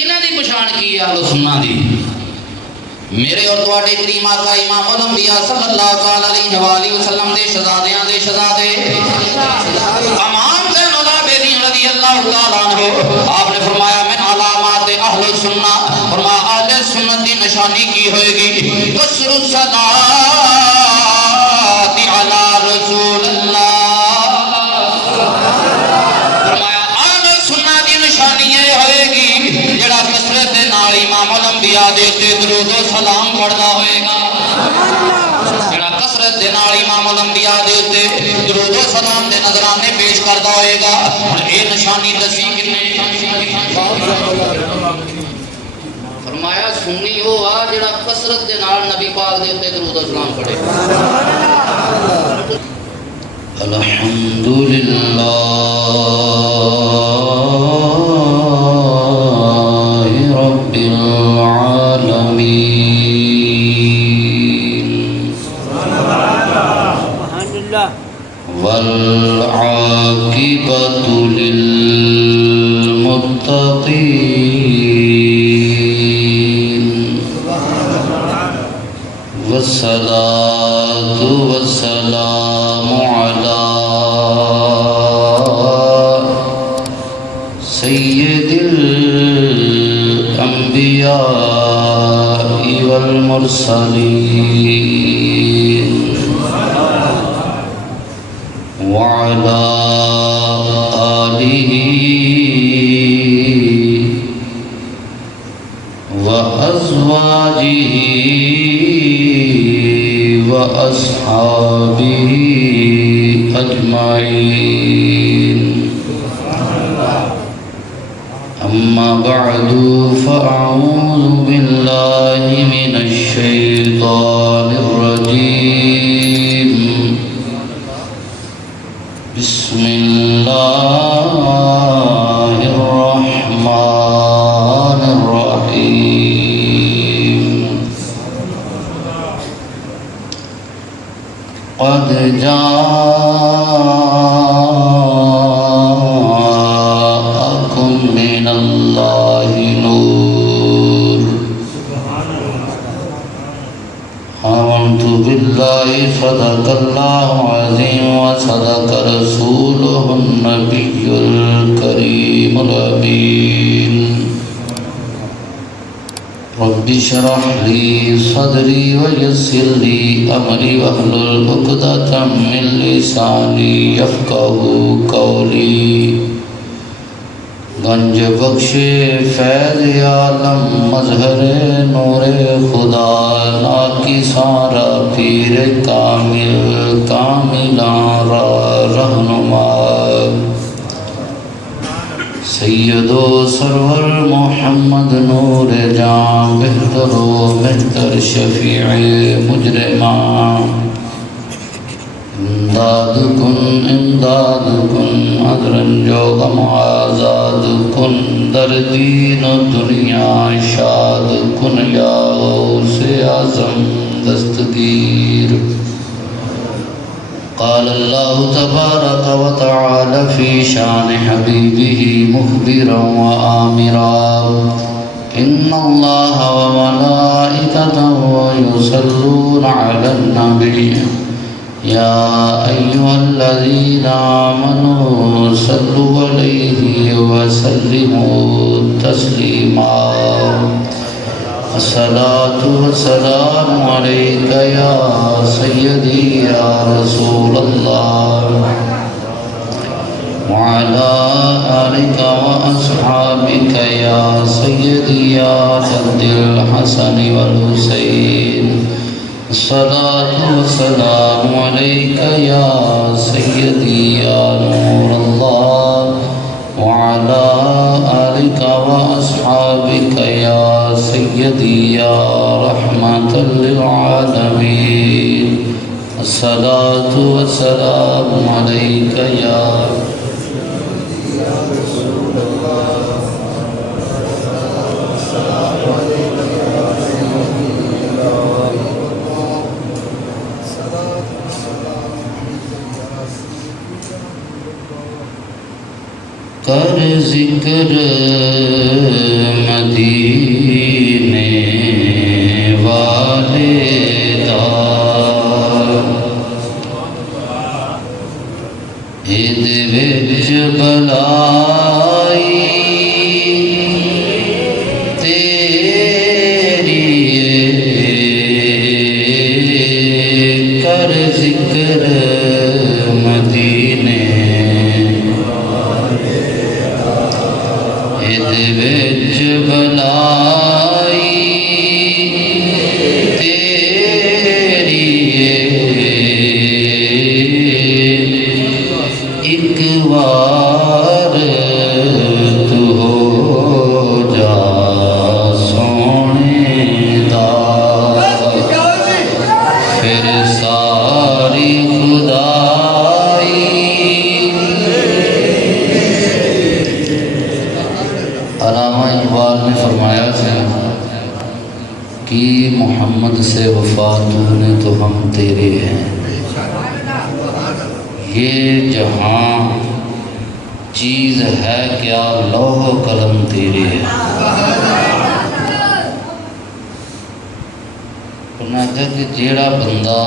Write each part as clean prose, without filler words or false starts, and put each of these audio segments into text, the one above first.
इन्हां दी पछाण की है अहले सुन्ना दी। मेरे और तुहाडे करीम आका इमाम उल अंबिया सल्लल्लाहु अलैहि वसल्लम दे शहजादियां दे शहजादे इमाम ज़ैनुल आबिदीन रज़ियल्लाहु तआला अन्हु आपने फरमाया मैं अलामात अहले सुन्ना, फरमाया अहले सुन्नत की निशानी की होएगी कसरु सलात अला रसूलल्लाह। दे दरूद व सलाम पढ़दा होएगा, जेड़ा कसरत दे नाल इमाम उल अंबिया दे उत्ते दरूद व सलाम दे नजराने पेश करदा होएगा। हुण ए निशानी दसी किन्ने फरमाया सुन्नी वो आ जेड़ा कसरत दे नाल नबी पाक दे उत्ते दरूद व सलाम पढ़े। अल्हम्दुलिल्लाह वल्आक़िबतु लिल्मुत्तक़ीन वस्सलातु वस्सलामु अला सय्यिदिल अंबिया वल मुरसलीन वअला आलिहि व अज़वाजिहि व अस्हाबिहि अजमाइन। अम्मा बअदु फ़अऊज़ु बिल्लाहि मिनश शैतानिर रजीम। बिस्मिल्लाहिर्रहमानिर्रहीम। क़द जाअकुम मिनल्लाहि नूर। आमन्तु बिल्लाहि सदक़ल्लाहु अज़ीम व सदक़ रसूलुहुन नबियुल करीमुल अमीन। रब्बि इश्रह ली सदरी व यस्सिर ली अमरी वहलुल उक़दतम मिन लिसानी यफ़क़हू क़ौली। गंज बख्शे फैज़ आलम मज़हरे नूरे खुदा नाकिसारा पीर कामिल कामिलारा रहनुमा सैयदो सरवर मोहम्मद नूर जां बेहतरो बेहतर शफीए मुजरिमा। इमदाद कुन अदरन जो गम आज़ाद कुन दर दीन दुनिया शाद कुन या गौसे आज़म दस्तगीर। क़ाल अल्लाहु तबारक व तआला फ़ी शान हबीबिही मुख़बिरन व आमिरा इन्नल्लाह व मलाइकतहु युसल्लूना अलन नबी या अय्युहल्लज़ीना आमनू सल्लु अलैहि व सल्लिमू तस्लीमा। अस्सलातु वस्सलामु अलैका या सय्यदी या रसूलल्लाह व अला आलिका व अस्हाबिका या सय्यदी या जद्दिल हसन वल हुसैन। अस्सलातु वस्सलामु अलैका या सय्यदी या नूरल्लाह व अला आलिका व अस्हाबिका या सय्यदी या रहमतल लिल आलमीन। अस्सलातु वस्सलामु अलैका या कर जिक्र मदीने वाले दा इहदे विच भलाई तेरी कर जिक्र मदीने इहदे विच भलाई तेरी एक बार तू हो जा सोने दा फिर सारी खुदाई। अल्लामा इकबाल ने फरमाया था कि मोहम्मद से वफा तूने तो हम तेरे हैं, ये जहाँ चीज़ है क्या लौह कलम तेरे है। उन्होंने कि जेड़ा बंदा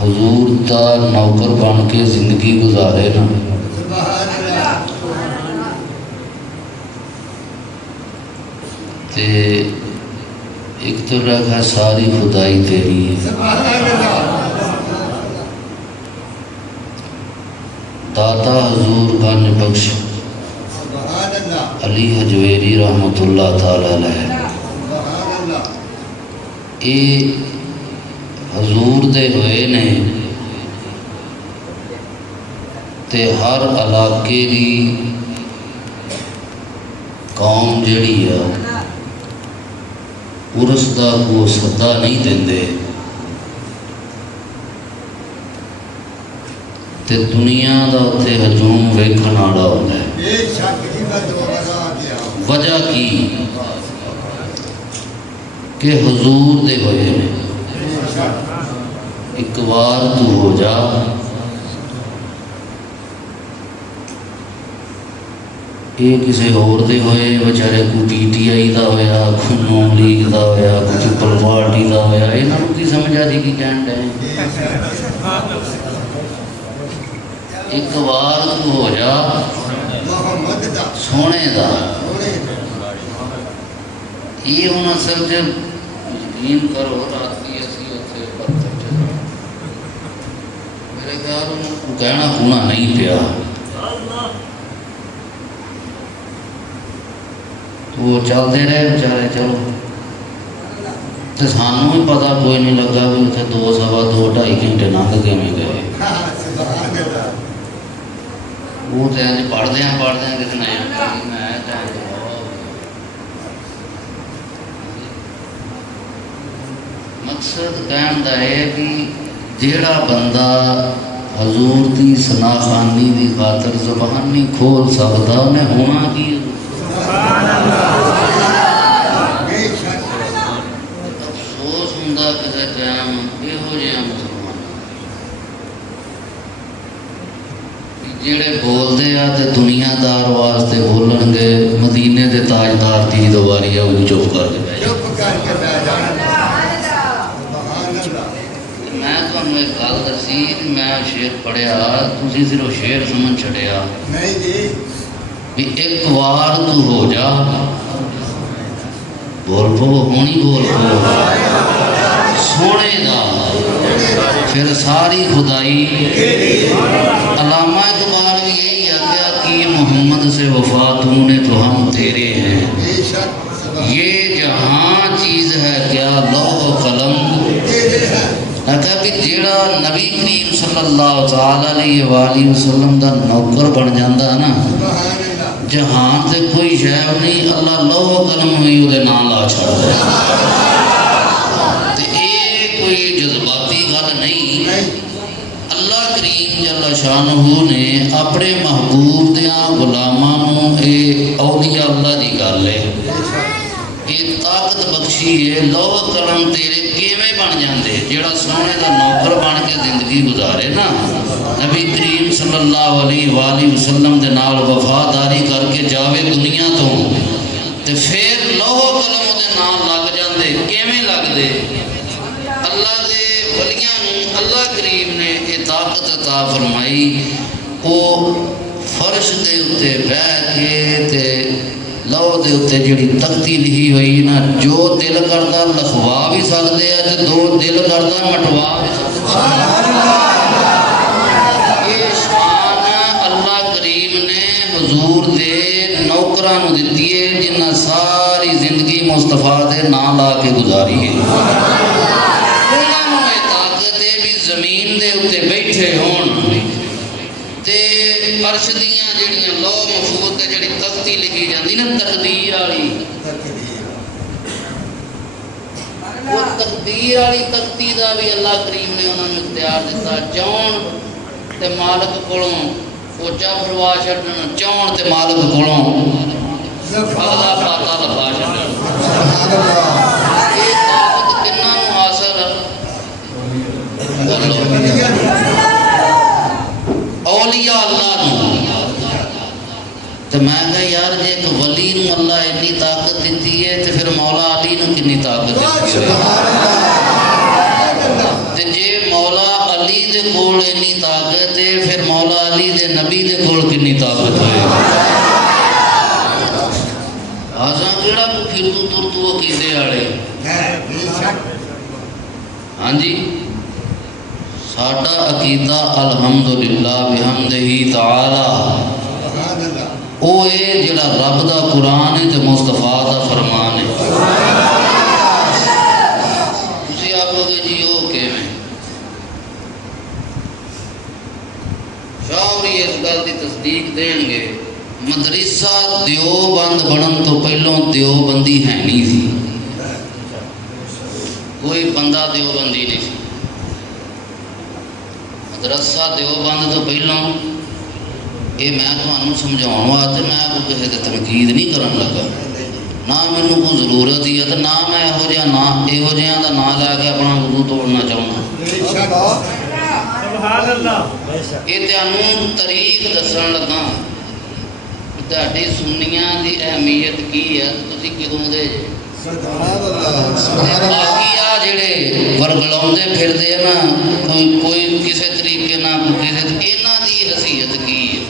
हजूर का नौकर बन के जिंदगी गुजारे ना, ते एक तो रखा सारी खुदाई तेरी है। दाता हजूर गंज बख्श अली हजवेरी रहमतुल्लाह ताला अलैह ये हजूर दे होए ने ते हर इलाके दी कौम जिहड़ी है उर्स दा को सद्दा नहीं देंदे ते दुनिया दा उत्थे हजूम वेखण वाला होंदा है। वजह की कि हुजूर दे होए ने एक बार तू हो जा ये किसी होर दे होए बेचारे को PTI का होया, को नून लीग का होया, को पीपल पार्टी का होया, इन्होंने की समझ आ रही कि कहन डे एक बार तू हो जा सोने दा। ये हूँ असल जब यकीन करो रात की असी उत्थे पत्थर च मेरे ख्याल कहना होना नहीं पिया वो चलते रहे बेचारे। चलो तो सानू भी पता कोई नहीं लगा भी उत्थे 2 सवा 2 2.5 घंटे लंघ किवें गए। वो तो पढ़दे कितने मकसद कहन दा है कि जेड़ा बंदा हजूर की सनाखानी की खातर ज़बान नहीं खोल सकता उन्हें होना की। अफसोस हुंदा किसी टाइम इहो जिहा मुसलमान जेड़े बोलते आ ते दुनियादार वास्ते बोलणगे, मदीने के ताजदार की दोबारी आ वो चुप करके बह जाए। मैं तुहानू एक गल दसी, मैं शेर पढ़िया तुसीं सिर्फ शेर समझ छड़िया भी एक बार तू हो जा बोल पो होनी बोल पो सोने दा फिर सारी खुदाई। अल्लामा इकबाल भी यही आख्या कि मोहम्मद से वफा तूने तो हम तेरे हैं, ये जहाँ चीज़ है क्या लौह कलम। कहा कि जेड़ा नबी करीम सल्लल्लाहु अलैहि वसल्लम का नौकर बन जाता ना, जहान से कोई शह नहीं, अल्लाह लौह कलम ही उहदे नाम ला छड़दा। कोई जज्बाती गल नहीं, अल्लाह करीम जल्ला शानहू ने अपने महबूब दियां गुलामां नूं औलिया अल्लाह दी गल है, ये ताकत बख्शी है। लौह कलम तेरे किवें बन जाते, जेड़ा सोने का नौकर बन के जिंदगी गुजारे ना, नबी करीम सल्लल्लाहु अलैहि वसल्लम दे नाल वफादारी करके जावे दुनिया तो, तो फिर लोहो कलम उहदे नाल लग जाते। किवें लगदे? अल्लाह दे वलियां नूं अल्लाह करीम ने ये ताकत अता फरमाई, वो फर्श दे उत्ते बह के ते लौह दे उत्ते जिहड़ी तख्ती लिखी हुई ना, जो दिल करदा लिखवा भी सकदे आ ते दो दिल करदा मटवा भी सकदे। ये शान अल्लाह करीम ने हुजूर दे नौकरां नूं दित्ती है, जिन्हां सारी जिंदगी मुस्तफा दे नां ला के गुजारी है। उन्हां नूं ये ताकत है भी जमीन दे उत्ते बैठे होण ते अर्श दियां जिहड़ियां लौह महफूज ते जिहड़ी तख्ती लिखी जाती ना, तकदीर वाली, वो तकदीर वाली तख्ती का भी अल्लाह करीम ने उन्होंने इख्तियार दिता। चाहण ते मालक कोलों पोचा फरवा छड्डण, चाहण ते मालक कोलों अगला पाता लफा छड्डण। ये ताकत किन्ना नूं हासिल? औलिया अल्लाह नूं। तो मैं कहा यार जे एक वली नूं अल्लाह इन्नी ताकत दी है तो फिर मौला अली नूं कितनी ताकत दी है? ते जे मौला अली दे कोल इन्नी ताकत है फिर मौला अली दे नबी दे कोल कितनी ताकत होएगी? आजा केड़ा फिरतू तुरतू अकीदे वाले। हाँ जी, साडा अकीदा अलहमदुलिल्लाह बिहम्दिही ताला वो है जिहड़ा रब दा कुरान है ते मुस्तफा दा फरमान है। तुसीं आखोगे जी वो किवें? शाहरी इस गल की तस्दीक देंगे, मदरसा देवबंद बनन तो पहलों देवबंदी है नहीं सी, कोई बंदा देवबंदी नहीं सी। मदरसा देवबंद तो पहलों ये मैं तुहानू समझाउण वास्ते मैं कोई किसी की तनकीद नहीं करन लगा, ना मैनू कोई जरूरत ही है तो ना मैं इहो जिहा ना इहो जिहां दा नाम लैके अपना वजू तोड़ना चाहुंदा। ये तुहानू तरीक दस्सण लगा तुहाडी सुन्नियां दी अहमियत की है, तुसीं किदों दे जे। बाकी आ जेड़े वरगलाउंदे फिरदे ना कोई किसी तरीके ना किसी इन्हां दी हैसियत की है,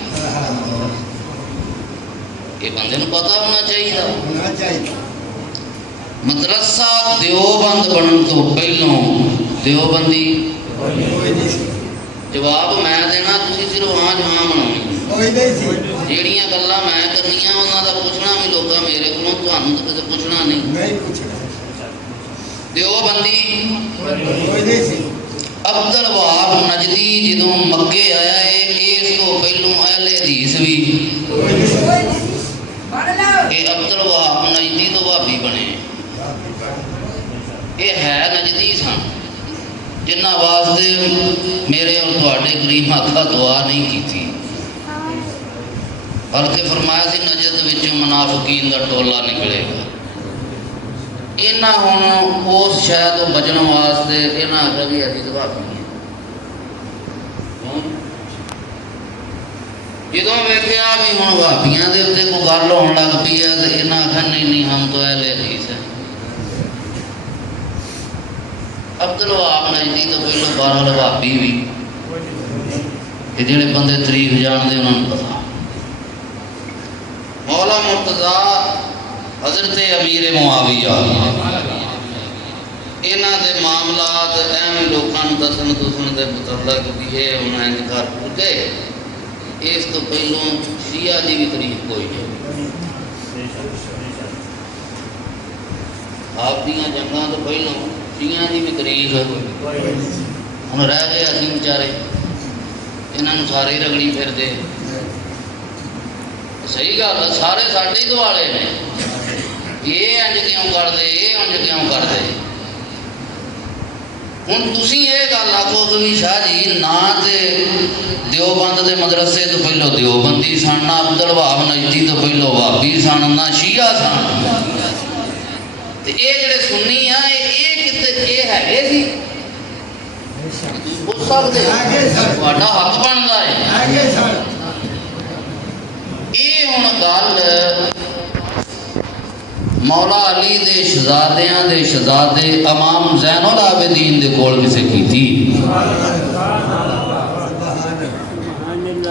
ये बंदे नूं पता होना चाहिए। मदरसा देवबंद बनन तो पहलों देवबंदी जवाब मैं देना, तुसीं सिर्फ हाँ जहाँ बनाउणी। ਜਿਹੜੀਆਂ ਗੱਲਾਂ मैं करनियां उन्हां दा पुछना भी लोकां मेरे कोलों, तुहानूं तां कदे पुछना नहीं। देवबंदी अब्दुल वहाब नजदी जदों मक्के आया है, इस तो पहलों अहले हदीस भी ये अब्दुल वहाब नजदी तो भाभी बने। ये है नजदी सन जिन्हां वास्ते मेरे और तुहाडे करीम आका दुआ नहीं की थी, बल्कि फरमाया सी नजद विचों मुनाफिकीन दा टोला निकलेगा। इन्हां हुण उस शय तो बचण वास्ते इन्हां आखिया भी असीं तो भाभी हैं। जदों वेखिया भी हुण भाभीआं दे उत्ते कोई गल होण लग पई है तो इन्हां आखिया नहीं नहीं हम तो अहले हदीस हैं। अब्दुल वहाब नजदी तो पहलों बहरहाल भाभी भी जिहड़े बंदे तरीक जानते उन्होंने पता। मौला मुर्तज़ा हज़रत अमीर मुआविया इन्हां दे मामलात एवं लोगों को दसन दुसन के मुतलक भी है उन्हें घर पुजे। इस तो पहलों शिया की भी तारीफ कोई नहीं। आप दियां जंगां तो पहलों शिया की भी तारीफ हम रह गए असीं बेचारे, इन्हों सारे रगड़ी फिरते। सही गल है, सारे साडे ही दुआले ने, ये इंज क्यों करते, ये इंज क्यों करते। हुण तुसीं ये गल आखो कि शाह जी ना ते देवबंद के मदरसे तो पहलों देवबंदी सन, ना अब्दुल वहाब नजदी तो पहलों वहाबी सन, ना शिया सन, ते ये जिहड़े सुन्नी आ ये किते ये हैगे सी पुछ सकदे, तुहाडा हक बनदा है। ये हुण गल मौला अली दे शहजादियां दे शहजादे इमाम ज़ैनुल आबिदीन दे कोल किसे कीती।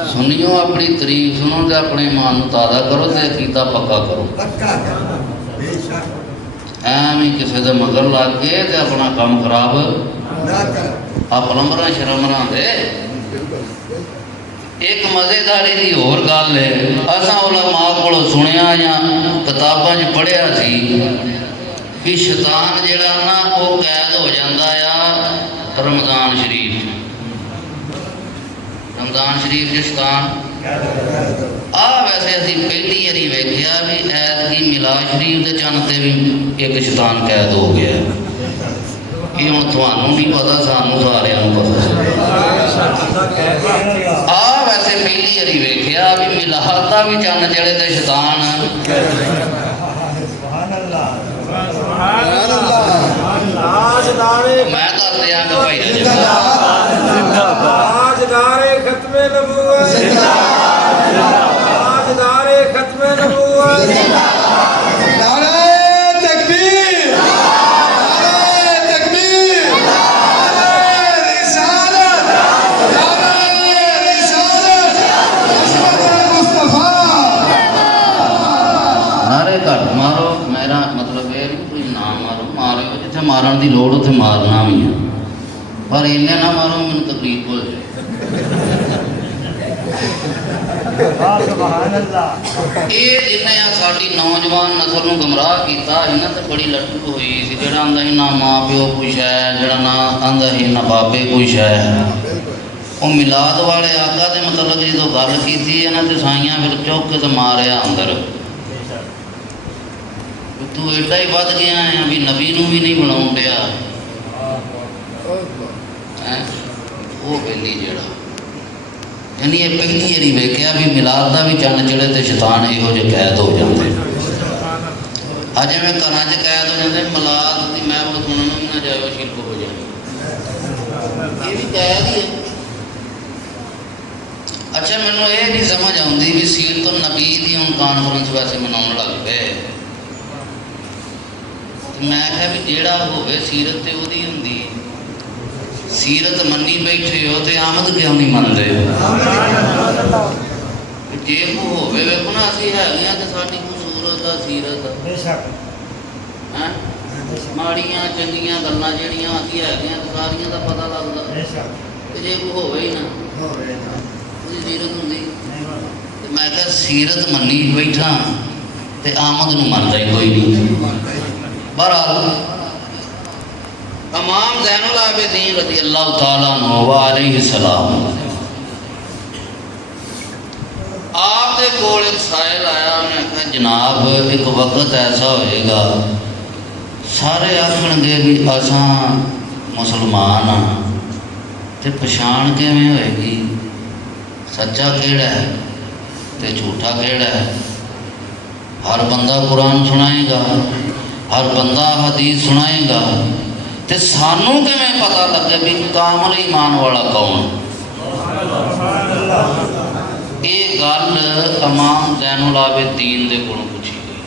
सुनियो अपनी तारीफ सुनो तो अपने ईमान ताज़ा करो तो अकीदा पक्का करो। एवं किसी के मगर लग के तो अपना काम खराब आ प्लंबरा शरमरा दे। एक मजेदारी की होर गल है, असा उलमा कोलों सुनिया या किताबां च पढ़िया सी कि शैतान जिहड़ा ना वो कैद हो जाता आ रमज़ान शरीफ। रमज़ान शरीफ च शैतान वैसे असीं पहली बारी वेखिया भी ऐतकी मिलाद शरीफ के चंद ते भी एक शैतान कैद हो गया। ये हुण तुहानूं नहीं पता, सानूं सारिआं नूं पता। वैसे पहली बारी वेखिया भी मिलाद दा भी चंद चढ़े ते शैतान। मैं दस दियांगा भाई ताजदारे खत्मे नबूवत, ताजदारे खत्मे नबूवत। नारे तकबीर, नारे तकबीर, नारे रिसालत, नारे रिसालत, मुस्तफा। नारे घट मारो, मेरा मतलब ये नहीं कोई ना मारो, मारो जिथे मारन की लोड़ उत्थे मारना भी है, पर इन्ने ना मारो मैनूं तकलीफ हो जाए। ये जिन्हें साडी नौजवान नस्ल नूं गुमराह किया इन्हां ते बड़ी लट्टू हुई सी। जिहड़ा आंदा ही ना माँ प्यो कुछ है, जिहड़ा ना आंदा ही ना बाबे कुछ है। वो मिलाद वाले आका दे मतलब जो गल की इन्हां ते साइयां फिर चुक के तो मारिया अंदर। तू एडा ही वध गया है भी नबी नूं भी नहीं बनाउण दिया। वो वेली जिहड़ा यानी ये पहली बारी वेख्या भी मिलाद का भी चंद चढ़े तो शैतान इहो जे कैद हो जाते। अज जिवें घरां च कैद हो जाते, मिलाद की महफिल सुनन भी ना जाओ, शिरक हो जाए, ये भी कैद ही है। अच्छा मैनूं ये नहीं समझ आउंदी भी सीरत नबी की हुण कॉन्फ्रेंस वैसे मनाउण लग पे। मैं आख्या भी जिहड़ा होवे सीरत ते ओहदी हुंदी, सीरत मनी बैठे हो तो आमद क्यों नहीं मनते। जे को होवे वेखो ना असीं हैगे ते साडी कोई सूरत आ सीरत है माड़ियां चंगियां गल्लां जिहड़ियां असीं हैगे ते सारियां दा पता लगदा। ते जे को होवे ही ना ओहदी सीरत हुंदी ते मैं कहा सीरत मनी बैठा ते आमद नूं मनदा ही कोई नहीं। बहरहाल इमाम ज़ैनुल आबिदीन रज़ी अल्लाह तआला अन्हु व अलैहि सलाम आप दे कोल एक साहिल आया। उन्हें आख्या जनाब एक वक्त ऐसा होएगा सारे आखणगे भी असां मुसलमान हाँ, ते पछाण किवें होएगी सच्चा केड़ा है ते झूठा केड़ा है। हर बंदा कुरान सुनाएगा, हर बंदा हदीस सुनाएगा, ते सानू किवें पता लगे भी कामल ईमान वाला कौन। ये गल इमाम ज़ैनुल आबिदीन दे कोलों पूछी गई।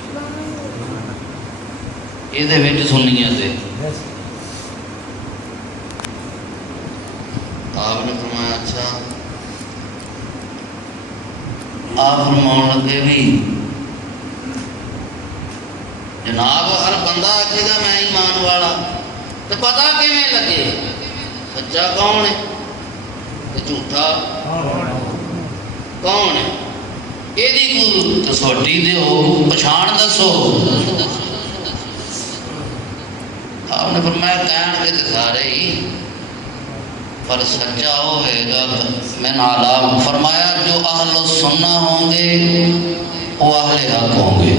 इहदे विच सुनिए ते आपने फरमाया अच्छा आप फरमाउण लगे भी जनाब हर बंदा आखेगा मैं ईमान वाला, तो पता किवें लगे सच्चा कौन है ते झूठा कौन है। यदि कोई कसौटी दो पछाण दसो। आपने फरमाया कहणगे ते सारे ही, पर सच्चा होगा मैं नाला। फरमाया जो अहल सुन्ना होंगे वो अहले हक होंगे।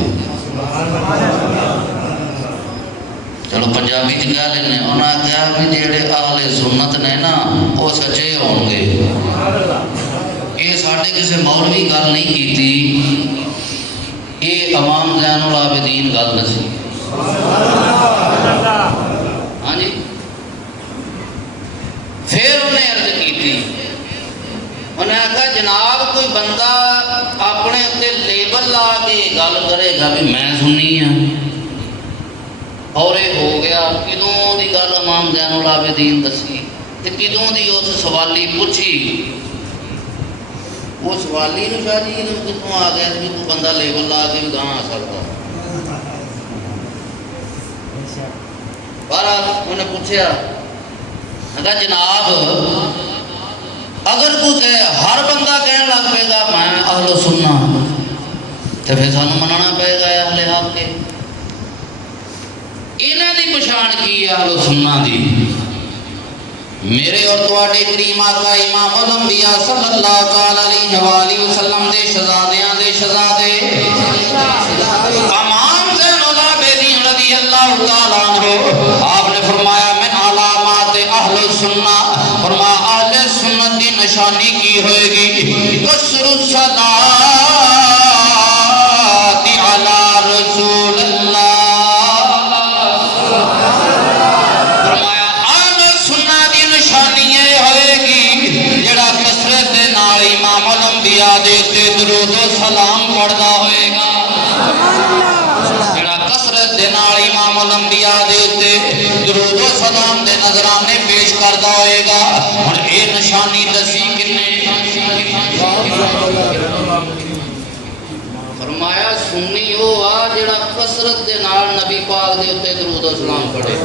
चलो पंजाबी च कह लेने, उन्हें कहा भी जेड़े अहले सुन्नत ने ना वो सच्चे होंगे। ये साढ़े किसी मौलवी गल नहीं की, ये इमाम ज़ैनुल आबिदीन गल दसी। हाँ जी। फिर उन्हें अर्ज की, उन्हें आखा जनाब कोई बंदा अपने उत्ते लेबल ला के गल करेगा भी मैं सुन्नी हाँ और ये हो गया किदों की गल इमाम ज़ैनुल आबिदीन दसी ते किदों की उस सवाली पूछी। वो सवाली नूं शाह जी इल्म कितों आ गया कि तू बंदा लेवल ला के भी गां आ सकता। पर उन्हें पूछा, अगर जनाब अगर कोई कहे हर बंदा कहने लग पेगा मैं अहले सुन्ना तो फिर सानू मनना पेगा अहले हक के। इन्हां दी पछाण की है अहले सुन्ना दी? मेरे और तुहाडे करीम आका इमाम अल अंबिया सल्लल्लाहु अलैहि वसल्लम दे शहजादियां दे शहजादे इमाम ज़ैनुल आबिदीन रज़ियल्लाहु तआला अन्हु आपने फरमाया मैं अलामात अहले सुन्ना, फरमाया अहले सुन्नत की निशानी की होएगी कसरत सलाती अला रसूलल्लाह। दरूद सलाम पढ़दा होएगा जेड़ा कसरत दे नाल इमाम अल अंबिया दे उत्ते दरूद सलाम दे नजराने पेश करदा होएगा। हुण ए निशानी दसी किन्ने? फरमाया सुन्नी ओ आ जेड़ा कसरत दे नाल नबी पाक दे उत्ते दरूद सलाम पढ़े।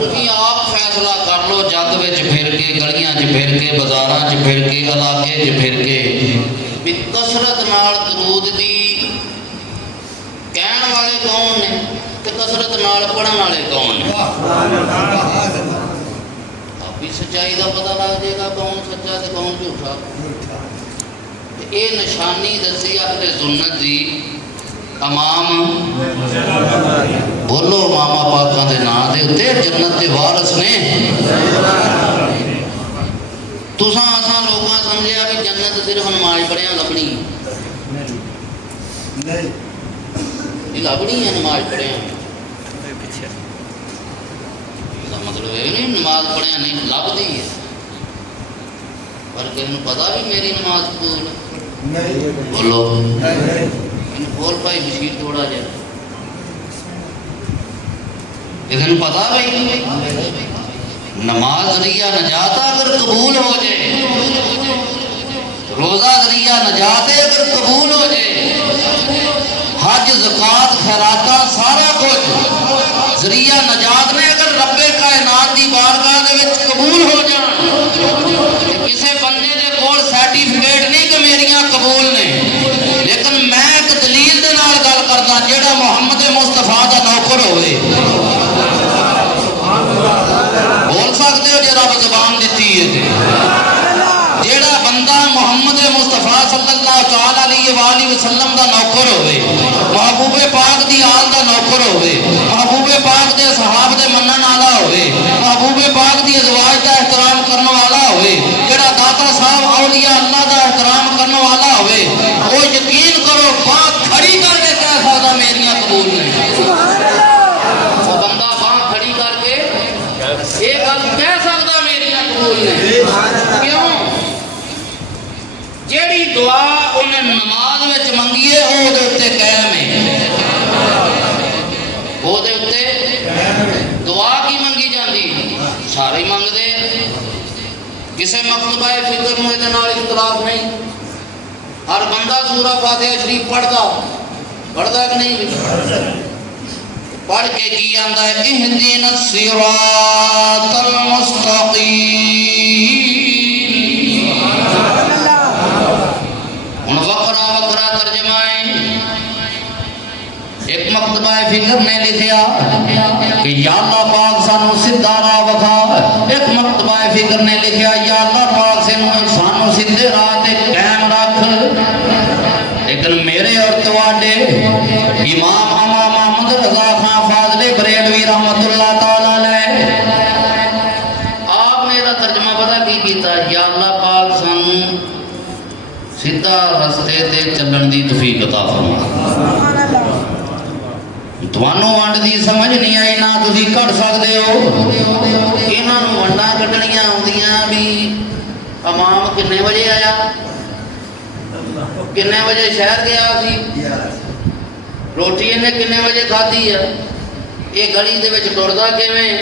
तुसीं आप फैसला कर लो जग विच फिर के गलियां च फिर के बाजारां च फिर के इलाके च फिर के भी कसरत नाल दरूद दी कहण वाले कौन ने ते कसरत नाल पढ़न वाले कौन ने? आप ही सच्चाई का पता लग जाएगा कौन सच्चा ते कौन झूठा। ये निशानी दसी अहले सुन्नत दी इमाम बोलो मामा पाका दे नां दे उत्ते जन्नत दे वारिस ने। तुसां असां लोकां समझिया भी जन्नत सिर्फ नमाज पढ़िया लभनी नहीं लभनी है नमाज पढ़िया मतलब ये नहीं नमाज पढ़िया नहीं लभदी है पर किसी नूं पता भी मेरी नमाज कबूल बोलो बोल भाई बशीर थोड़ा जहा किसी नूं पता भाई नमाज जरिया नजात अगर कबूल हो जाए, रोजा जरिया नजात अगर कबूल हो जाए, हज ज़कात खैराता सारा कुछ जरिया नजात ने अगर रब्बे कायनात की बारगाह दे विच कबूल हो जाए, किसी बंदे दे कोल सर्टिफिकेट नहीं कि मेरियां कबूल ने, लेकिन मैं एक दलील दे नाल गल करदा जेड़ा मुहम्मद मुस्तफा दा नौकर होवे। बोल सकते हो जे रब ज़बान दी है जेड़ा बंदा मुहम्मद मुस्तफा सल्लल्लाहु अलैहि वसल्लम दा नौकर होवे, महबूबे पाक दी आल दा नौकर होवे, महबूबे पाक दे सहाब दे मनन वाला होवे, महबूबे पाक दी अज़वाज दा एहतराम करने वाला होवे, जेड़ा दाता साहब औलिया अल्लाह दा एहतराम करने वाला होवे, वो यकीन करो बात खड़ी करके कह सकदा मेरियां कबूल नहीं। वो बंदा बात खड़ी करके ये गल कह सकदा मेरियां कबूल नहीं। क्यों? जेड़ी दुआ उन्हें नमाज विच मंगी है ओदे उत्ते कायम है, ओदे उत्ते दुआ की मंगी जाती सारे मंगते किसी मकतबा फिक्र में इहदे नाल इख्तलाफ नहीं। हर बंदा सूरा फातिहा शरीफ पढ़दा कि नहीं? पढ़ के की आंदा है इहदिना सिरातल मुस्तकीम। हुण वखरा वखरा तर्जमा है। एक मकतबा फिक्र ने लिखा कि या अल्लाह पाक सानू सीधा राह वखा, एक मकतबा फिक्र ने लिखा या अल्लाह पाक सानू सीधे राह ते कायम रख। लेकिन मेरे और तुहाडे इमाम मोहम्मद रज़ा खां फाज़ले बरेलवी रहमतुल्लाह तआला अलैह आपने इसदा तर्जमा पता की कीता? या अल्लाह पाक सानू सीधा रस्ते ते चलण दी तौफीक अता फरमा। तुहानू वंड दी समझ नहीं आई ना तुसीं कढ़ सकदे हो। इन्हां नूं वंडां कढणियां आउंदियां भी इमाम किन्ने बजे आया, किन्ने बजे शहर गया सी, रोटी इन्हें किन्ने बजे खाधी है, ये गली दे विच टुरदा किवें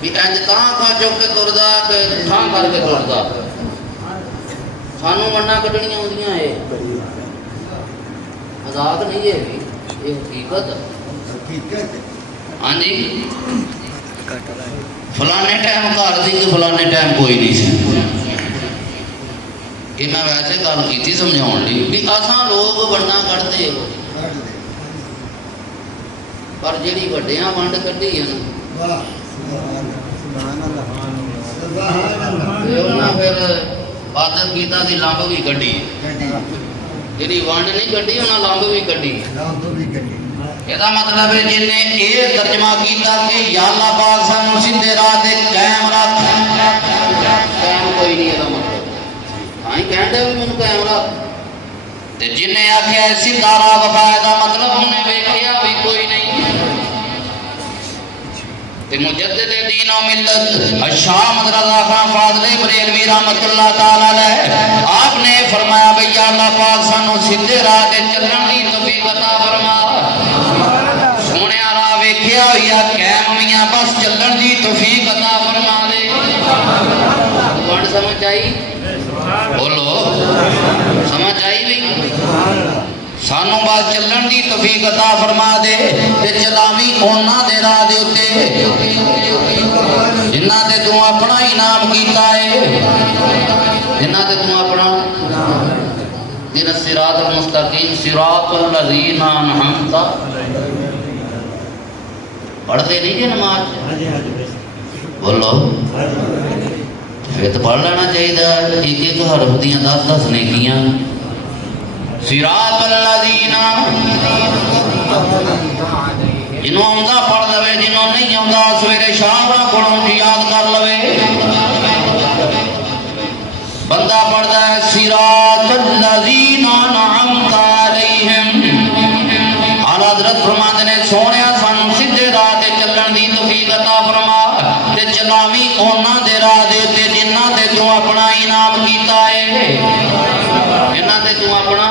भी इंज तां खा चुक के तुरदा कि ठां करके तुरदा। सानू वंडा कड्ढणियां आउंदियां, ये मजाक नहीं है, ये हकीकत है। हाँ जी, फलाने टाइम घर सी तो फलाने टाइम कोई नहीं सी। ये मैं वैसे गल की समझाने ली भी असा लोग वंडा कढ़ते हो, पर जिहड़ी वड्डियां वंड कढ़ी है ना फिर आदत गीता की लंब भी कढ़ी, जिहड़ी वंड नहीं कढ़ी उन्हें लंब भी कढ़ी। ਇਹਦਾ मतलब है जिन्हें ये तर्जमा किया कि या अल्लाह पाक सानू सीधे राह ते कायम रख। कायम कोई नहीं, ਇਹਦਾ मतलब हां ही कहंदे भी मैनू कायम रख। ते जिन्हें आख्या सीधा राह वफा, दा मतलब उन्हें वेखिया भी कोई नहीं। ते मुजद्दिद दीन और मिल्लत शाह अहमद रज़ा खान फाज़िल बरेलवी रहमतुल्लाह ताला अलैह, आपने फरमाया भई या अल्लाह पाक सानू सीधे राह ते चलण दी तौफीक अता फरमा। सोने राह वेखिया होया कायम मियां, बस चलण दी तौफीक अता फरमा दे। वंड समझ आई? बोलो समझ आई भी? सानू बस चलण दी तौफीक अता फरमा दे ते चलावी उन्हां दे राह दे उत्ते जिन्हां ते तू अपना इनाम कीता है, जिन्हां ते तू अपना दिन सिरातुल मुस्तकीम सिरातुल लज़ीना अनअमता पढ़ते नहीं जे नमाज? बोलो फिर तो पढ़ लेना चाहिए। एक एक हरफ दियां 10-10 नेकियां। सिरातुल लज़ीना, जिन्हों आउंदा पढ़ लवे, जिन्हों नहीं आउंदा सवेरे शाहरा कोलों याद कर लवे। बंदा पढ़दा है सिरातुल लज़ीना अनअमता अलैहिम। आला हज़रत फरमाते ने सोहणिया सानू सीधे राह ते चलण दी तौफीक अता फरमा ते चलावी उन्हां दे राह दे उत्ते जिन्हां ते तू अपना इनाम कीता है, जिन्हां ते तू अपना।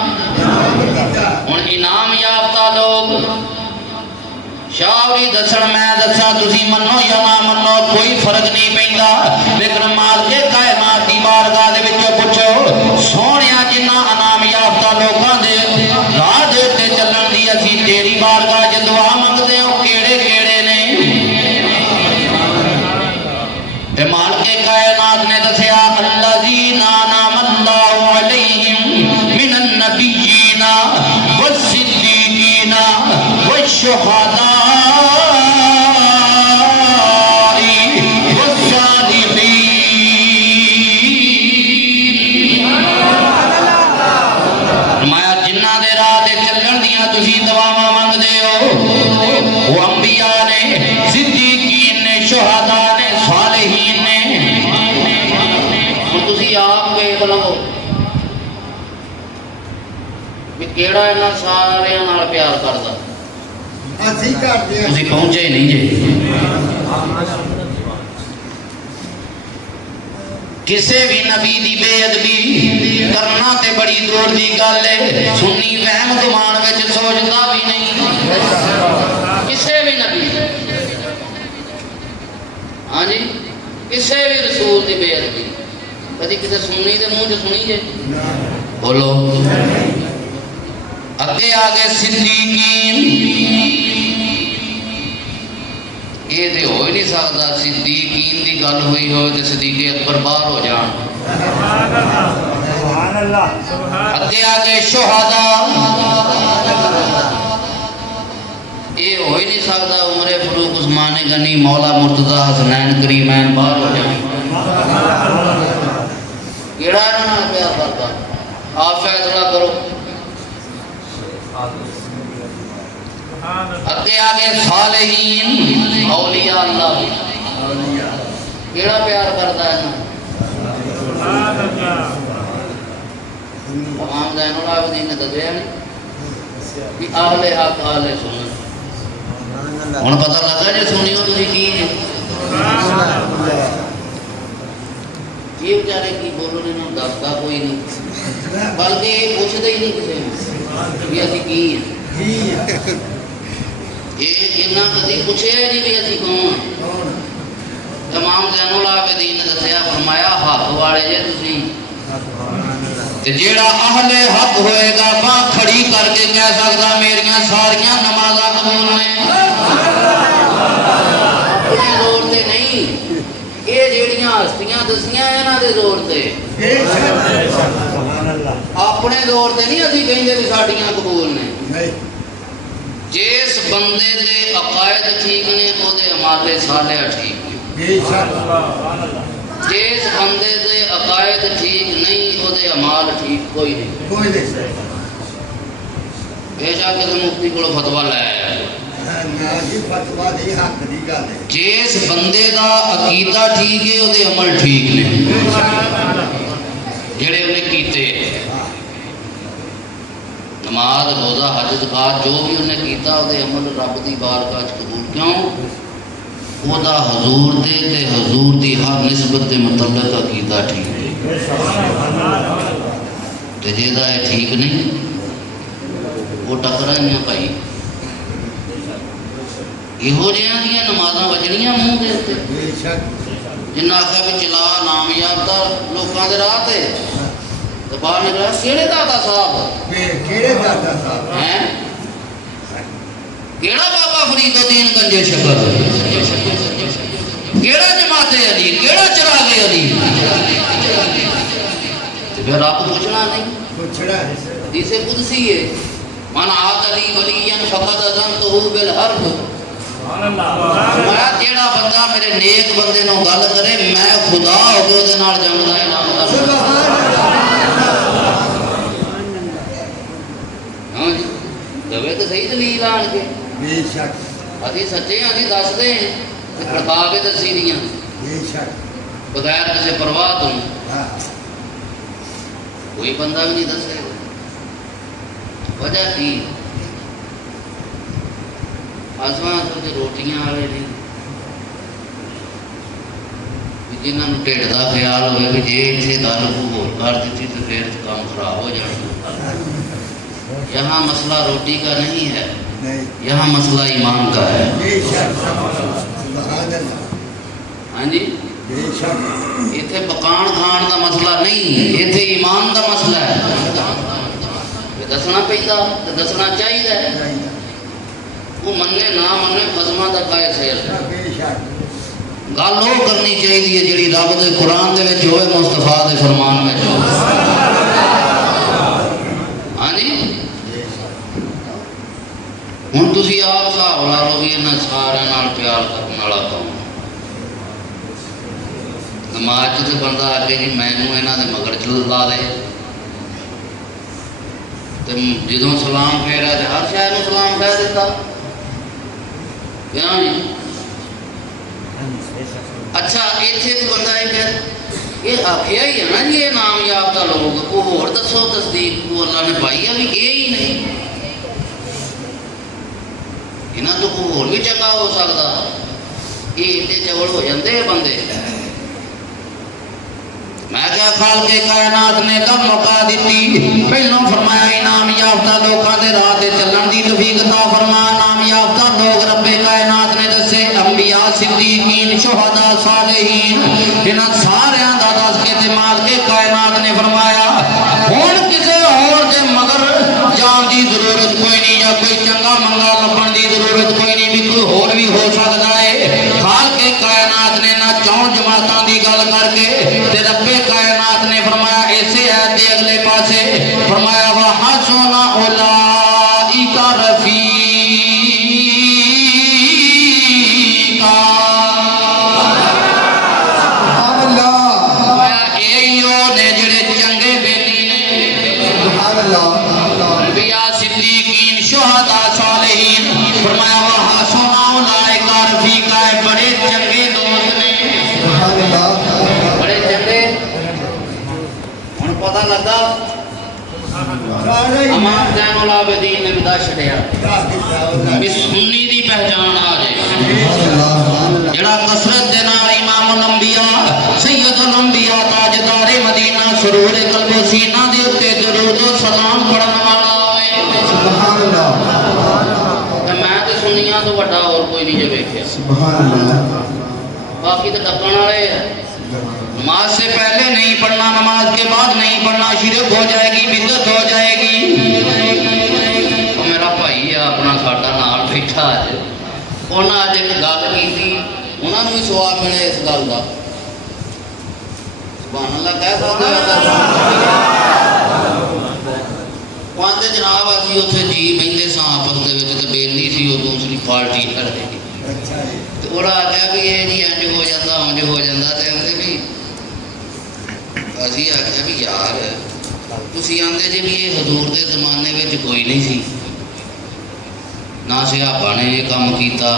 हुण इनाम याफ्ता लोग शाहरी दसन मैं दसा, तुसी मनो या ना मनो कोई फर्क नहीं पैंदा, लेकिन मालिक कायनात दी बारगाह दे विच पुछो सोहणिया जिन्हां इनाम याफ्ता लोकां दे राह दे उत्ते चलण दी असीं तेरी बारगाह च दुआ मंगदे हो केड़े केड़े ने? ते मालिक कायनात ने दसिया अल्लज़ीना अनअमल्लाहु अलैहिम मिनन नबिय्यीना वस्सिद्दीकीना वश्शुहदा दवावां मंगदे हो वो अंबिया ने, सिद्दीकीन ने, शुहदा ने, सालिहीन ने। तुसी आप वेख लवो भी केड़ा इन्हां सारियां नाल प्यार करदा। ਅਸੀਂ ਕਰਦੇ ਹਾਂ, तुसी पहुंचे ही नहीं जे। किसी भी नबी की बेअदबी करना ते बड़ी दूर की गल है। सुन्नी वहम गुमान विच सोचता भी नहीं। किसी भी नबी, हाँ जी, किसी भी रसूल की बेअदबी कभी किसी सुन्नी के मुंह च सुनी जे? बोलो। अगे आगे सिद्दीकीन, ये तो हो ही नहीं सकता। सिद्दीकीन की गल हुई हो तो सिद्दीक़ अकबर बाहर हो जान। अगे आगे शुहदा, ये हो ही नहीं सकता। उमर फरूक, उस्मान गनी, मौला मुर्तज़ा, हसनैन करीमैन बाहर हो जाए। केड़ा इन्हां नाल प्यार करदा? आप फैसला करो। अगे आगे सालिहीन, औलिया अल्लाह, केड़ा प्यार करदा है ना? इमाम ज़ैनुल आबिदीन ने दसिया नहीं कि आहले हक आहले सुन्नत। हुण पता लगा जे सुनियो तुसीं की जे। ये बेचारे की बोलो ने दसदा कोई नहीं, बल्कि पुछदे ही नहीं किसी भी असीं की है। ਜੀ ਇਹ ਇਹਨਾਂ ਕਦੀ ਪੁੱਛਿਆ ਨਹੀਂ ਵੀ ਅਸੀਂ ਕੌਣ ਕੌਣ ਇਮਾਮ ਜ਼ੈනුਲ ਆਬਦੀਨ ਨੇ ਦੱਸਿਆ ਫਰਮਾਇਆ ਹੱਕ ਵਾਲੇ ਜੇ ਤੁਸੀਂ ਤੇ ਜਿਹੜਾ ਅਹਲੇ ਹੱਕ ਹੋਏਗਾ ਬਾਹ ਖੜੀ ਕਰਕੇ ਕਹਿ ਸਕਦਾ ਮੇਰੀਆਂ ਸਾਰੀਆਂ ਨਮਾਜ਼ਾਂ ਕਬੂਲ ਨੇ ਆਪਣੇ ਜ਼ੋਰ ਤੇ ਨਹੀਂ ਇਹ ਜਿਹੜੀਆਂ ਹਸਤੀਆਂ ਦਸੀਆਂ ਇਹਨਾਂ ਦੇ ਜ਼ੋਰ ਤੇ ਆਪਣੇ ਜ਼ੋਰ ਤੇ ਨਹੀਂ ਅਸੀਂ ਕਹਿੰਦੇ ਵੀ ਸਾਡੀਆਂ ਕਬੂਲ ਨੇ ਨਹੀਂ ਜਿਸ ਬੰਦੇ ਦੇ ਅਕਾਇਦ ਠੀਕ ਨੇ ਉਹਦੇ ਅਮਾਲੇ ਸਾਲਿਹ ਠੀਕ ਨੇ ਬੇਸ਼ੱਕ ਜਿਸ ਬੰਦੇ ਦੇ ਅਕਾਇਦ ਠੀਕ ਨਹੀਂ ਉਹਦੇ ਅਮਾਲ ਠੀਕ ਕੋਈ ਨਹੀਂ ਕੋਈ ਨਹੀਂ ਬੇਸ਼ੱਕ ਕਿਸੇ ਮੁਫਤੀ ਕੋਲੋਂ ਫਤਵਾ ਲੈ ਆਇਆ ਨਾ ਜੀ ਫਤਵਾ ਦੀ ਹੱਕ ਦੀ ਗੱਲ ਹੈ ਜਿਸ ਬੰਦੇ ਦਾ ਅਕੀਦਾ ਠੀਕ ਹੈ ਉਹਦੇ ਅਮਲ ਠੀਕ ਨੇ ਜਿਹੜੇ ਉਹਨੇ ਕੀਤੇ ਨਮਾਜ਼ ਰੋਜ਼ਾ ਹਜ ਜ਼ਕਾਤ ਜੋ ਵੀ ਉਹਨੇ ਕੀਤਾ ਉਹਦੇ ਅਮਲ ਰੱਬ ਦੀ ਬਾਰਗਾਹ 'ਚ ਕਬੂਲ ਕਿਉਂ ਉਹਦਾ ਹਜ਼ੂਰ ਦੇ ਤੇ ਹਜ਼ੂਰ ਦੀ ਹਰ ਨਿਸਬਤ ਦੇ ਮੁਤਲਕ ਅਕੀਦਾ ਠੀਕ ਹੈ ਤੇ ਜਿਹਦਾ ਇਹ ਠੀਕ ਨਹੀਂ ਉਹ ਟਕਰਾ ਹੀ ਨਾ ਭਾਈ ਇਹੋ ਜਿਹੀਆਂ ਦੀਆਂ ਨਮਾਜ਼ਾਂ ਵਜਣੀਆਂ ਮੂੰਹ ਦੇ ਉੱਤੇ ਬੇਸ਼ੱਕ ਜਿੰਨਾ ਆਖਿਆ ਵੀ ਚਲਾ ਨਾਮ ਯਾਬਦਾ ਲੋਕਾਂ ਦੇ ਰਾਹ ਤੇ ਬਾਹਰ ਨਿਕਲਿਆ ਕਿਹੜੇ ਦਾਦਾ ਸਾਹਿਬ ਕਿਹੜੇ ਦਾਦਾ ਸਾਹਿਬ ਹੈ ਕਿਹੜਾ ਬਾਬਾ ਫਰੀਦੁੱਦੀਨ ਗੰਜੇ ਸ਼ਕਰ ਕਿਹੜਾ ਜਮਾਤੇ ਅਲੀ ਕਿਹੜਾ ਚਰਾਗੇ ਅਲੀ ਤੇ ਫਿਰ ਰੱਬ ਪੁੱਛਣਾ ਨਹੀਂ ਪੁੱਛਣਾ ਹੈ ਹਦੀਸੇ ਕੁਦਸੀ ਹੈ ਮਨ ਆਦ ਅਲੀ ਵਲੀਨ ਫਕਦ ਅਜ਼ਨਤਹੂ ਬਿਲ ਹਰਬ ਮੈਂ ਜਿਹੜਾ ਬੰਦਾ ਮੇਰੇ ਨੇਕ ਬੰਦੇ ਨੂੰ ਗੱਲ ਕਰੇ ਮੈਂ ਖੁਦਾ ਹੋ ਕੇ ਉਹਦੇ ਨਾਲ ਜੰਗ ਦਾ ਐਲਾਨ ਕਰਦਾ ਸੁਭਾਨ ਅੱਲਾਹ ਹਾਂ ਜੀ ਦਵੇ ਤਾਂ ਸਹੀ ਦਲੀਲ ਆਣ ਕੇ ਬੇਸ਼ੱਕ ਅਸੀਂ ਸੱਚੇ ਹਾਂ ਅਸੀਂ ਦੱਸਦੇ ਹਾਂ ਤੇ ਖੜਕਾ ਕੇ ਦੱਸੀ ਦੀਆਂ ਬੇਸ਼ੱਕ ਬਗੈਰ ਕਿਸੇ ਪਰਵਾਹ ਤੋਂ ਹਾਂ ਕੋਈ ਬੰਦਾ ਵੀ ਨਹੀਂ ਦੱਸੇਗਾ ਵਜ੍ਹਾ ਕੀ ਆਜ਼ਮਾਂ ਤੇ ਰੋਟੀਆਂ ਵਾਲੇ ਨੇ ਵੀ ਜਿਨ੍ਹਾਂ ਨੂੰ ਢਿੱਡ ਦਾ ਖਿਆਲ ਹੋਵੇ ਵੀ ਜੇ ਇੱਥੇ ਗੱਲ ਨੂੰ ਹੋਰ ਕਰ ਦਿੱਤੀ ਤਾਂ ਫਿਰ ਕੰਮ ਖਰਾਬ ਹੋ ਜਾਣਾ यहाँ मसला रोटी का नहीं है ਨਹੀਂ यहाँ मसला ईमान का है ਬੇਸ਼ੱਕ ਸੁਭਾਨ ਅੱਲਾਹ हाँ जी ਬੇਸ਼ੱਕ इतने पकान खान का मसला नहीं इतने ईमान का मसला है दसना पैदा तो दसना चाहिए ਚਾਹੀਦਾ वो मन्ने ना मन्ने फसमा का काय शेर ਬੇਸ਼ੱਕ गल वो करनी चाहिए जी रब के कुरान के विच होवे मुस्तफा के फरमान में हाँ जी हुण तुसीं आप हिसाब ला लो भी इन्हां सारिਆਂ नाल प्यार करने वाला कौन नमाज च तो बंदा आके जी मैनू इन्हां दे मगर च ला दे ते जदों सलाम फेरा ते हर शय नूं सलाम कह दिता क्यों जी अच्छा इत्थे तो बंदा ये आखिया ही है ना जी ये नाम याफ्ता लोग वो होर दसो तस्दीक वो अल्लाह ने पाई है भी ये ही नहीं इन्हां तो कोई होर भी चंगा हो सकता ये इतने चवल हो जाते हैं बंदे मैं क्या खाल के कायनात ने कब मौका दी पहलों फरमाया इनाम याफ्ता लोगों के राह ते चलण दी तौफीक अता फरमा नाम याफ्ता लोग रब्बे कायनात ने दसे अंबिया सिद्दीकीन शुहदा सालिहीन इन्हां सारियां दा दस के ते मार के कायनात ने फरमाया हुण किसे होर दे मगर जान दी जरूरत कोई नहीं या कोई चंगा मंगा लभण दी जरूरत कोई नहीं भी कोई होर भी हो सकदा है खाल के कायनात ने ना चौं जमातां दी गल करके ते रब्बे कायनात ने फरमाया ऐसे है ते अगले पासे फरमाया वा हसना उलाइका रफीका ਸੁਭਾਨ ਅੱਲਾਹ फरमाया एयो ने जेड़े चंगे बेली ने ਸੁਭਾਨ ਅੱਲਾਹ अंबिया सिद्दीकीन शुहदा सालिहीन फरमाया वा हसना उलाइका रफीका बड़े चंगे दोस्त ने ਸੁਭਾਨ ਅੱਲਾਹ बड़े चंगे हुण पता लगा ਸਾਰੇ इमाम ज़ैनुल आबिदीन ने भी दस छड़िया ਦੱਸ ਦਿੱਤਾ ਉਹਨਾਂ भी सुन्नी दी पहचान आ जाए ਸੁਭਾਨ ਅੱਲਾਹ जड़ा कसरत दे नाल इमामुल अंबिया सैयदुल अंबिया ताजदारे मदीना सरूर कल्बो सीना दे उत्ते दरूद सलाम पढ़न वाला होवे ਸੁਭਾਨ ਅੱਲਾਹ तो वड्डा और कोई नहीं जो वेख्या। सुभान अल्लाह। बाकी तो ढक्कन वाले हैं। नमाज से पहले नहीं पढ़ना, नमाज के बाद नहीं पढ़ना, शिरक हो जाएगी, बिदअत हो जाएगी। तो मेरा भाई है अपना साडा नाल बैठा अज, उन्हें अज एक गल की, उन्होंने भी सवाब मिले इस गल का। सुभान अल्लाह कह सकते हो। कहते जनाब अभी उत्थे जी बहते सां आपस के बेली सी, वो दूसरी पार्टी खड़े तो उड़ा आख्या भी ये जी इंज हो जाता उंज हो जाता। तो आते भी असी आख्या भी यार तुसी आंदे जे भी ये हजूर के जमाने में कोई नहीं सी, ना सिहाबा ने ये काम किया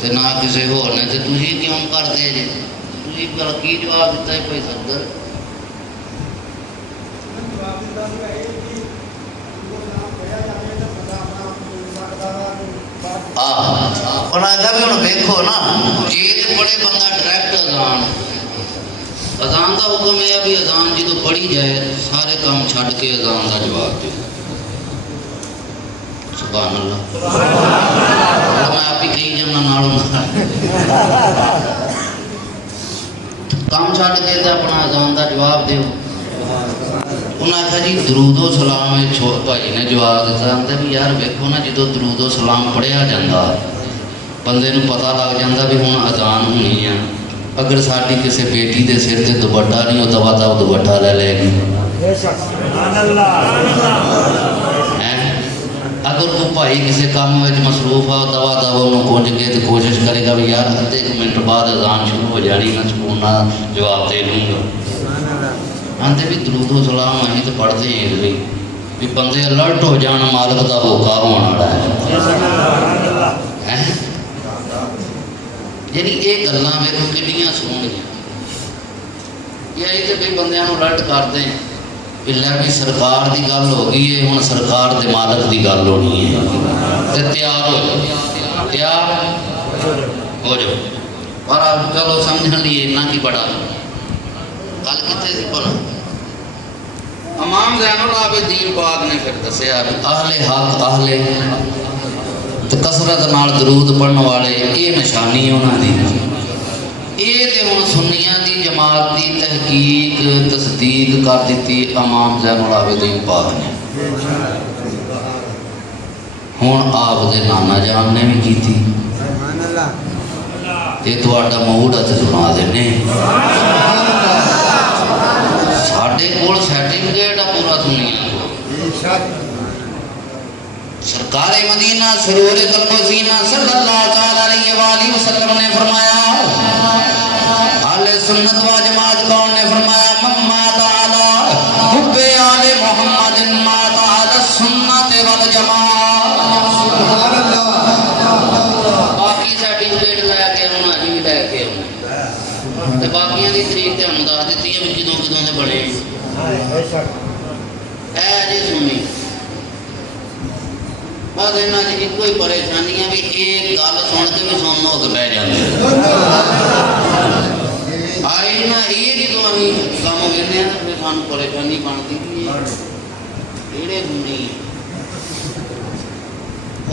ते ना किसी होर ने, ते तुसी क्यों करते जे? तुसी की जवाब दिता है भाई सफदर? उन्हें भी हम देखो ना, जे तो बड़े बंदा डायरैक्ट अजान, अजान का हुक्म है भी अजान जो पढ़ी जाए सारे काम छड़ के अजान का जवाब दो। सुभान अल्लाह। मैं आप ही कही जाना नालों काम छड़ के तो अपना अजान का जवाब दो। उन्हें आखा जी दरूदो सलाम भाई ने जवाब दिता, आंदे भी यार वेखो ना जो दरूदो सलाम पढ़िया जाता बंदे नूं पता लग जाता भी हुण अजान होनी है। अगर साडी किसी बेटी के सिर से दुपट्टा नहीं हो दवा दव दुपट्टा ले लेगी। अगर कोई भाई किसी काम में मसरूफ आ दवा दव उन्होंने कुंज के तो कोशिश करेगा भी यार अद्धे एक मिनट बाद अजान शुरू हो जानी, मैं सुकून ना जवाब दे दूँगा। आंते भी दरूदो सलाम अं तो पढ़ते हैं भी बंदे अलर्ट हो जान, मालक का होका होने वाला है। यानी ये गल्लां वेखो कितनियां सोहणियां, यही तो कई बंदियां नूं अलर्ट करते हैं भी लै भी सरकार की गल हो गई है, हुण सरकार के मालक की गल होनी है, तो तैयार हो जाओ, तैयार हो जाओ। पर चलो समझने लिए इन्ना की बड़ा गल कितने सी भला इमाम ज़ैनुल आबिदीन पाक ने फिर दसिया आहले हक आहले तो कसरत नाल दरूद पढ़ने वाले ये निशानी उन्होंने ये तो हम सुन्नियां की जमात की तहकीक तस्दीक कर दी इमाम ज़ैनुल आबिदीन पाक ने। हुण आप दे नाना जान ने भी की थी, ये तुहाडा मूड अच सुना देने। साडे कोल सर्टिफिकेट है पूरा सुनिया सरकार मदीना सरूर कलमसीना सल्लल्लाहु अलैहि वसल्लम ने फरमाया, अहले सुन्नत व जमात कौन ने फरमाया, मम्मा ताला हुब्बे आले मोहम्मद मा ताला सुन्नत वल जमात। सुभान अल्लाह। बाकी सर्टिफिकेट लेके आना जी लेके आना ते बाकियां दी तरीक ते हम दस दित्ती है भी किदों किदों दे बने ऐ जी सुनी। बस इन्हों की एक ही परेशानी है भी एक गल सुन के भी सुन हो बह जाते आई ना ये जो अभी काम कहते हैं फिर सानू परेशानी बनती किहड़े सुनी।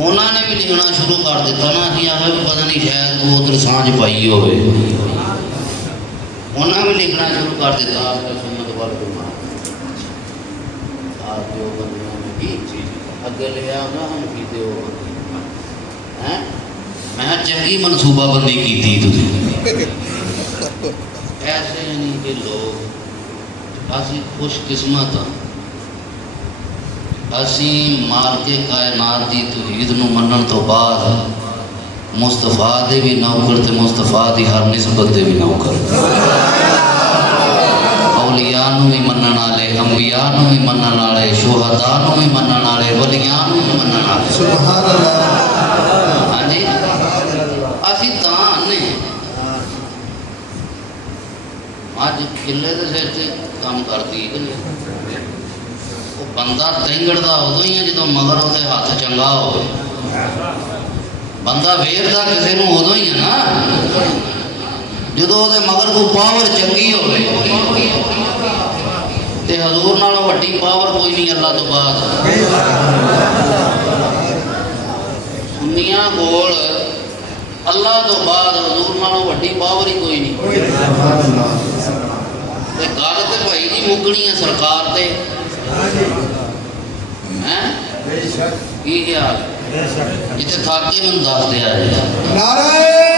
उन्होंने भी लिखना शुरू कर दिता ना, अभी आखिर भी पता नहीं शायद वो उधर सांझ पाई होवे, उन्हें भी लिखना शुरू कर दिता सुन्नत वाल जमात जो बंदियां में भी अगे लिया ना हम कीते हो हैं। मैं चंगी मनसूबाबंदी की थी तुझे ऐसे नहीं कि लोग असी खुशकिस्मत हाँ, असी मार के कायनात की तौहीद नूं मनण तो बाद मुस्तफा दे भी नौकर ते मुस्तफा की हर निस्बत दे भी नौकर, औलिया नूं भी मनण वाले, अंबिया नूं भी मनण वाले, शुहदा नूं भी मनण वाले, वलियां नूं भी मनण वाले। सुभान अल्लाह। हाँ जी असी तां ने अज किले के सिर से काम करती वो बंदा तेंगड़दा उदों ही है जो मगर वो हाथ चंगा हो, बंदा वेरदा किसी नूं उदों ही है ना जो मगर को पावर चंगी हो। हजूर नालों वड्डी पावर कोई नहीं अल्लाह तो बाद। सुन्नियां कोल ਅੱਲਾਹ ਤੋਂ ਬਾਅਦ ਹਜ਼ੂਰ ਨਾਲੋਂ ਵੱਡੀ ਪਾਵਰ ਹੀ ਕੋਈ ਨਹੀਂ। सुभान अल्लाह ਤੇ ਗੱਲ ਤੇ ਭਾਈ ਜੀ ਮੁੱਕਣੀ ਹੈ ਸਰਕਾਰ ਤੇ ਹੈ ਕੀ ਖਿਆਲ ਜਿੱਥੇ ਥੱਕ ਕੇ ਮੈਨੂੰ ਦੱਸ ਦਿਆ ਜੀ। नारे